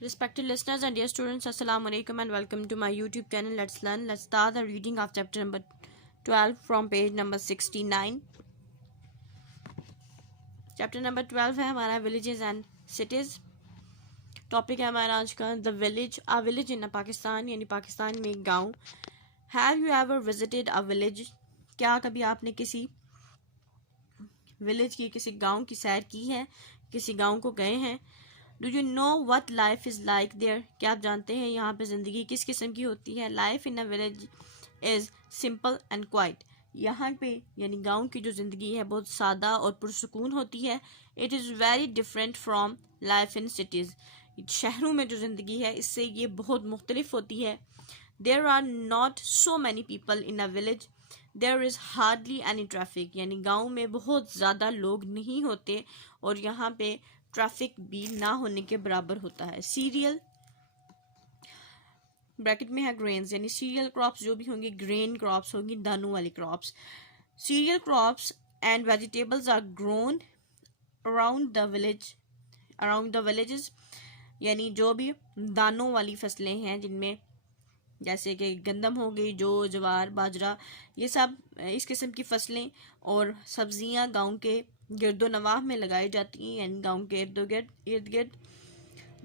Respected listeners and dear students, Assalamu alaikum and welcome to my YouTube channel. Let's learn. Let's start the reading of chapter number 12 from page number 69. Chapter number 12 है हमारा villages and cities. Topic है हमारा आज का the village. A village in Pakistan, यानी पाकिस्तान में एक गाँव. Have you ever visited a village? क्या कभी आपने किसी विलेज की, किसी गाँव की सैर की है, किसी गाँव को गए हैं? Do you know what life is like there? क्या आप जानते हैं यहाँ पे ज़िंदगी किस किस्म की होती है? Life in a village is simple and quite. यहाँ पे यानी गांव की जो ज़िंदगी है बहुत सादा और पुरसुकून होती है. It is very different from life in cities. शहरों में जो ज़िंदगी है इससे ये बहुत मुख्तलिफ होती है. There are not so many people in a village. There is hardly any traffic. यानी गाँव में बहुत ज़्यादा लोग नहीं होते और यहाँ पे ट्रैफिक भी ना होने के बराबर होता है. सीरियल ब्रैकेट में है ग्रेन्स, यानी सीरियल क्रॉप्स जो भी होंगी, ग्रेन क्रॉप्स होंगी, दानों वाली crops. Cereal crops and vegetables are grown around the villages. यानी जो भी दानों वाली फसलें हैं जिनमें जैसे कि गंदम हो गई, जो ज्वार, बाजरा, ये सब इस किस्म की फसलें और सब्जियां गांव के गिरदो नवाह में लगाई जाती हैं, यानी गांव के इर्द गिर्द.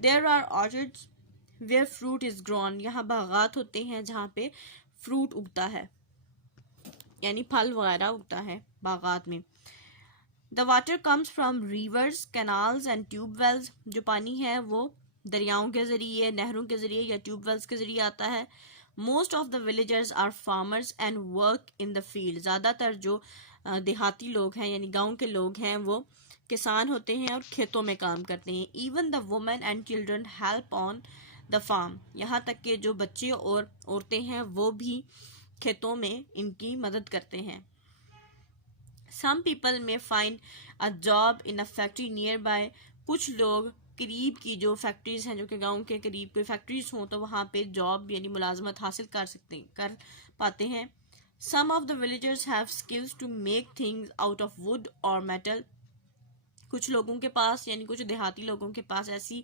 There are orchards where fruit is grown. यहाँ बागात होते हैं जहाँ पे फ्रूट उगता है, यानी फल वगैरह उगता है बागात में. The water comes from reverse, canals and tube wells. जो पानी है वो दरियाओं के ज़रिए, नहरों के ज़रिए या ट्यूब वेल्स के ज़रिए आता है. Most of the villagers are farmers and work in the field. ज़्यादातर जो देहाती लोग हैं यानी गांव के लोग हैं वो किसान होते हैं और खेतों में काम करते हैं. Even the women and children help on the farm. यहाँ तक कि जो बच्चे और औरतें हैं वो भी खेतों में इनकी मदद करते हैं. सम पीपल में find a job in a factory near by. कुछ लोग करीब की जो फैक्ट्रीज हैं, जो कि गांव के करीब कोई फैक्ट्रीज हों, तो वहाँ पे जॉब यानी मुलाजमत हासिल कर पाते हैं. Some of the villagers have skills to make things out of wood और मेटल. कुछ लोगों के पास यानी कुछ देहाती लोगों के पास ऐसी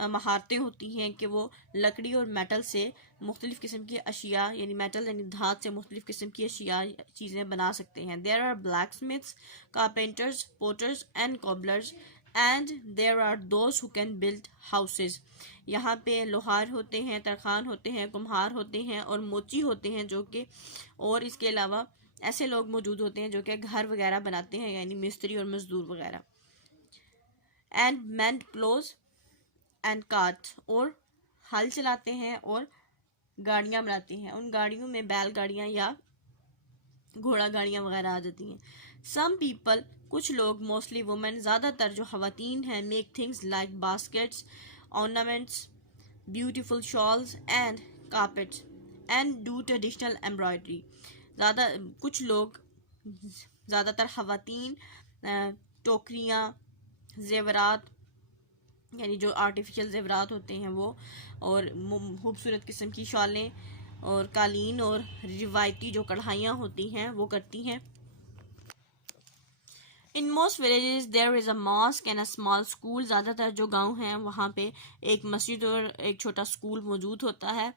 महारतें होती हैं कि वो लकड़ी और मेटल से मुख्तलिफ़ किस्म की अशिया, यानी मेटल यानी धात से मुख्तलिफ़ किस्म की अशिया चीज़ें बना सकते हैं. There are blacksmiths, carpenters, potters and cobblers and there are those who can build houses. यहाँ पे लोहार होते हैं, तरखान होते हैं, कुम्हार होते हैं और मोची होते हैं जो कि, और इसके अलावा ऐसे लोग मौजूद होते हैं जो कि घर वगैरह बनाते हैं, यानी मिस्त्री और मजदूर वगैरह. And mend ploughs and cart. और हल चलाते हैं और गाड़ियाँ बनाते हैं. उन गाड़ियों में बैलगाड़ियाँ या घोड़ा गाड़ियाँ वगैरह आ जाती हैं. सम पीपल, कुछ लोग, मोस्टली वुमेन, ज़्यादातर जो ख़वातीन हैं, make things like baskets, ornaments, beautiful shawls and carpets and do traditional embroidery. कुछ लोग, ज़्यादातर ख़वातीन, टोकरियाँ, जेवरात यानी जो आर्टिफिशियल जेवरात होते हैं वो, और खूबसूरत किस्म की शॉलें और कालीन और रिवायती जो कढ़ाइयाँ होती हैं वो करती हैं. In most villages there is a mosque and a small school. ज़्यादातर जो गांव हैं वहाँ पे एक मस्जिद और एक छोटा स्कूल मौजूद होता है.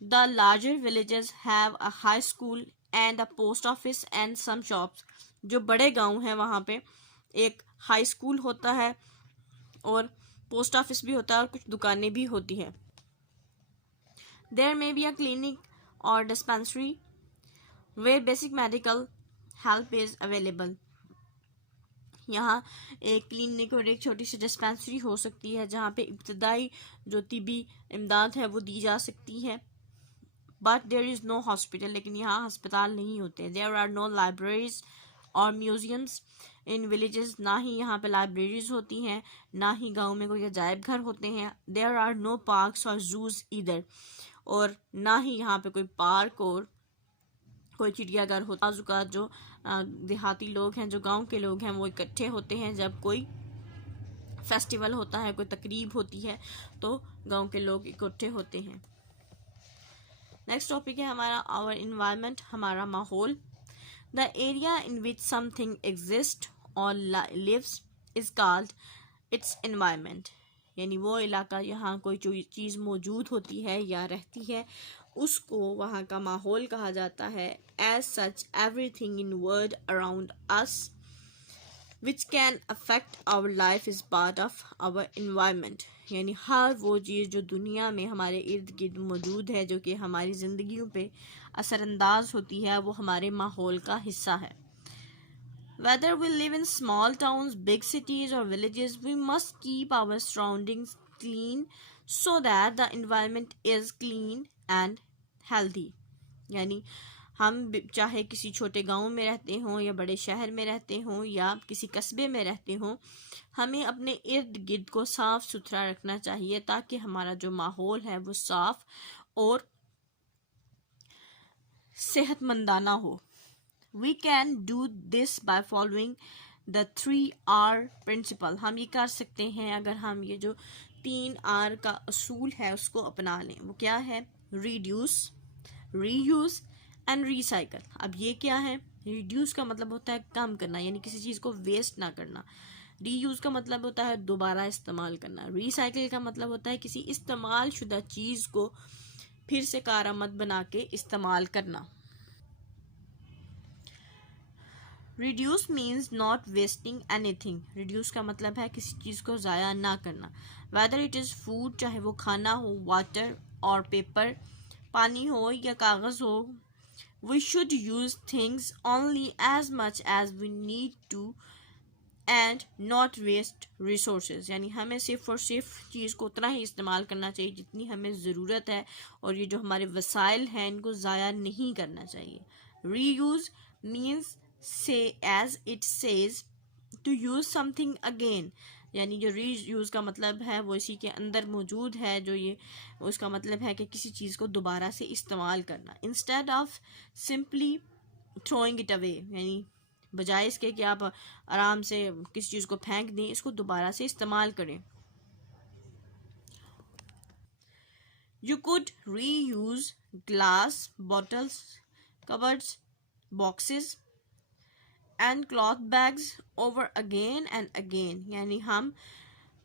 The larger villages have a high school and a post office and some shops. जो बड़े गांव हैं वहाँ पे एक हाई स्कूल होता है और पोस्ट ऑफिस भी होता है और कुछ दुकानें भी होती हैं. There may be a clinic और dispensary where basic medical help is available. यहाँ एक क्लिनिक और एक छोटी सी डिस्पेंसरी हो सकती है जहाँ पे इब्तदाई जो तिबी इमदाद है वो दी जा सकती है. But there is no hospital. लेकिन यहाँ अस्पताल नहीं होते. There are no libraries or museums in villages. ना ही यहाँ पे लाइब्रेरीज होती हैं, ना ही गांव में कोई अजायब घर होते हैं. देयर आर नो पार्क्स और जूज इधर. और ना ही यहाँ पे कोई पार्क और कोई चिड़ियाघर होता. बाज़ जो देहाती लोग हैं, जो गांव के लोग हैं, वो इकट्ठे होते हैं जब कोई फेस्टिवल होता है, कोई तकरीब होती है, तो गांव के लोग इकट्ठे होते हैं. नेक्स्ट टॉपिक है हमारा आवर इन्वायरमेंट, हमारा माहौल. The area in which something exist or lives is called its environment. यानी वो इलाका जहाँ कोई चीज़ मौजूद होती है या रहती है उसको वहाँ का माहौल कहा जाता है. As such everything in world around us which can affect our life is part of our environment. यानी हर वो चीज़ जो दुनिया में हमारे इर्द गिर्द मौजूद है जो कि हमारी ज़िंदगियों पे असरअंदाज होती है वो हमारे माहौल का हिस्सा है. Whether we live in small towns, big cities, or villages, we must keep our surroundings clean so that the environment is clean and healthy. यानी हम चाहे किसी छोटे गांव में रहते हों या बड़े शहर में रहते हों या किसी कस्बे में रहते हों, हमें अपने इर्द गिर्द को साफ सुथरा रखना चाहिए ताकि हमारा जो माहौल है वो साफ और सेहतमंदाना हो. We can do this by following the 3R principle. हम ये कर सकते हैं अगर हम ये जो 3R का असूल है उसको अपना लें. वो क्या है? reduce, reuse and recycle. अब ये क्या है? reduce का मतलब होता है कम करना, यानी किसी चीज़ को वेस्ट ना करना. रीयूज़ का मतलब होता है दोबारा इस्तेमाल करना. रिसाइकिल का मतलब होता है किसी इस्तेमाल शुदा चीज़ को फिर से कारआमद बना के इस्तेमाल करना. Reduce means not wasting anything. Reduce का मतलब है किसी चीज़ को ज़ाया ना करना. वेदर इट इज़ फूड, चाहे वो खाना हो, वाटर और पेपर, पानी हो या कागज़ हो. We should use things only as much as we need to and not waste resources. यानी हमें सिर्फ और सिर्फ चीज़ को उतना ही इस्तेमाल करना चाहिए जितनी हमें ज़रूरत है और ये जो हमारे वसाइल हैं इनको ज़ाया नहीं करना चाहिए. Reuse means say as it says to use something again. यानी जो रीयूज़ का मतलब है वो इसी के अंदर मौजूद है, जो ये उसका मतलब है कि किसी चीज़ को दोबारा से इस्तेमाल करना. Instead of simply throwing it away, यानी बजाय इसके कि आप आराम से किसी चीज़ को फेंक दें, इसको दोबारा से इस्तेमाल करें. You could reuse glass bottles, cupboards, boxes and cloth bags over again and again. यानी हम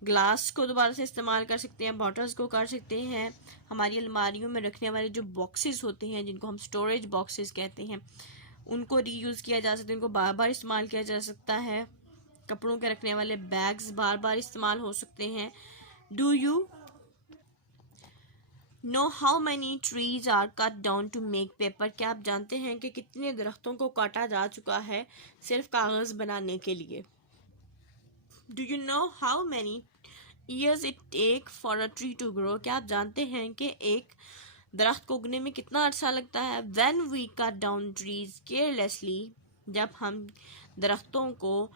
ग्लास को दोबारा से इस्तेमाल कर सकते हैं, बॉटल्स को कर सकते हैं, हमारी अलमारियों में रखने वाले जो बॉक्सेस होते हैं जिनको हम स्टोरेज बॉक्सेस कहते हैं उनको रीयूज़ किया जा सकता है, उनको बार बार इस्तेमाल किया जा सकता है. कपड़ों के रखने वाले बैग्स बार बार इस्तेमाल हो सकते हैं. Do you know how many trees are cut down to make paper. क्या आप जानते हैं कि कितने दरख्तों को काटा जा चुका है सिर्फ कागज़ बनाने के लिए. Do you know how many years it take for a tree to grow. क्या आप जानते हैं कि एक दरख्त को उगने में कितना अर्सा लगता है. When we cut down trees carelessly, जब हम दरख्तों को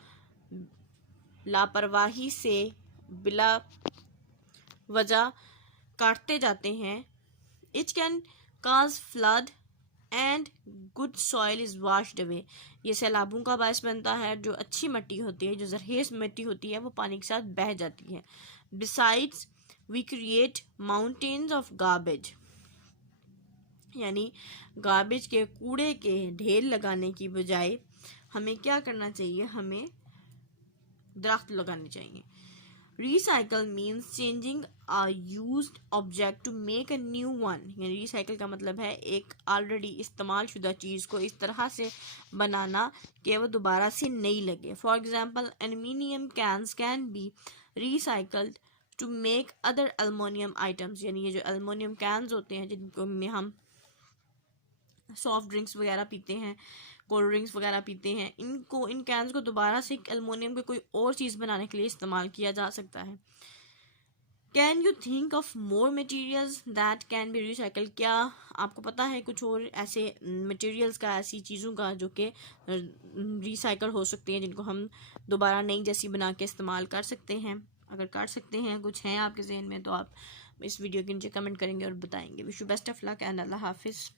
लापरवाही से बिला वजह काटते जाते हैं, it can cause flood and good soil is washed away. ये सैलाबों का बायस बनता है. जो अच्छी मिट्टी होती है, जो जरखेज़ मिट्टी होती है, वो पानी के साथ बह जाती है. Besides we create mountains of garbage. यानी गार्बेज के कूड़े के ढेर लगाने की बजाय हमें क्या करना चाहिए? हमें दरख्त लगाने चाहिए. Recycle means changing a used object to make a new one. यानी रिसाइकल का मतलब है एक ऑलरेडी इस्तेमाल शुदा चीज़ को इस तरह से बनाना कि वो दोबारा से नई लगे. For example aluminium cans can be recycled to make other aluminium items. यानी ये जो एल्युमिनियम कैंस होते हैं जिनको में हम सॉफ्ट ड्रिंक्स वगैरह पीते हैं, कोल्ड ड्रिंक्स वगैरह पीते हैं, इन कैंस को दोबारा से एल्युमिनियम की कोई और चीज़ बनाने के लिए इस्तेमाल किया जा सकता है. Can you think of more materials that can be recycle. क्या आपको पता है कुछ और ऐसे मटेरियल्स का, ऐसी चीज़ों का जो कि रिसाइकल हो सकती हैं, जिनको हम दोबारा नई जैसी बना के इस्तेमाल कर सकते हैं. अगर कर सकते हैं, कुछ हैं आपके जहन में, तो आप इस वीडियो के नीचे कमेंट करेंगे और बताएंगे. Wish you best of luck and अल्लाह हाफिज़.